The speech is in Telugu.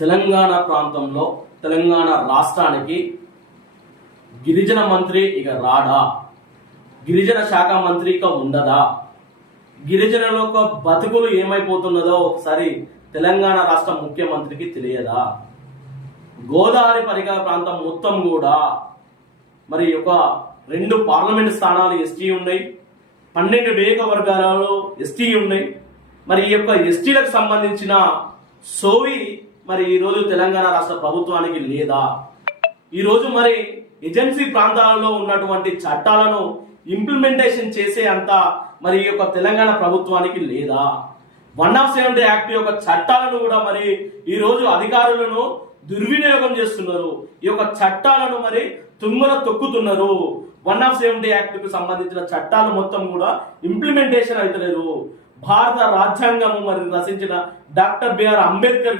తెలంగాణ ప్రాంతంలో తెలంగాణ రాష్ట్రానికి గిరిజన మంత్రి ఇక రాడా? గిరిజన శాఖ మంత్రి ఇక ఉండదా? గిరిజనుల యొక్క బతుకులు ఏమైపోతున్నదో ఒకసారి తెలంగాణ రాష్ట్ర ముఖ్యమంత్రికి తెలియదా? గోదావరి పరిగణ ప్రాంతం మొత్తం కూడా మరి ఒక 2 పార్లమెంట్ స్థానాలు ఎస్టీ ఉన్నాయి, 12 నియోజకవర్గాలలో ఎస్టీ ఉన్నాయి. మరి ఈ యొక్క ఎస్టీలకు సంబంధించిన సోవి మరి ఈరోజు తెలంగాణ రాష్ట్ర ప్రభుత్వానికి లేదా? ఈరోజు మరి ఏజెన్సీ ప్రాంతాలలో ఉన్నటువంటి చట్టాలను ఇంప్లిమెంటేషన్ చేసే అంత మరి ఈ యొక్క తెలంగాణ ప్రభుత్వానికి లేదా? 170 యాక్ట్ యొక్క చట్టాలను కూడా మరి ఈరోజు అధికారులను దుర్వినియోగం చేస్తున్నారు. ఈ యొక్క చట్టాలను మరి తుంగర తొక్కుతున్నారు. 170 యాక్ట్ కు సంబంధించిన చట్టాలు మొత్తం కూడా ఇంప్లిమెంటేషన్ అవుతలేదు. భారత రాజ్యాంగం మరి రచించిన డాక్టర్ బిఆర్ అంబేద్కర్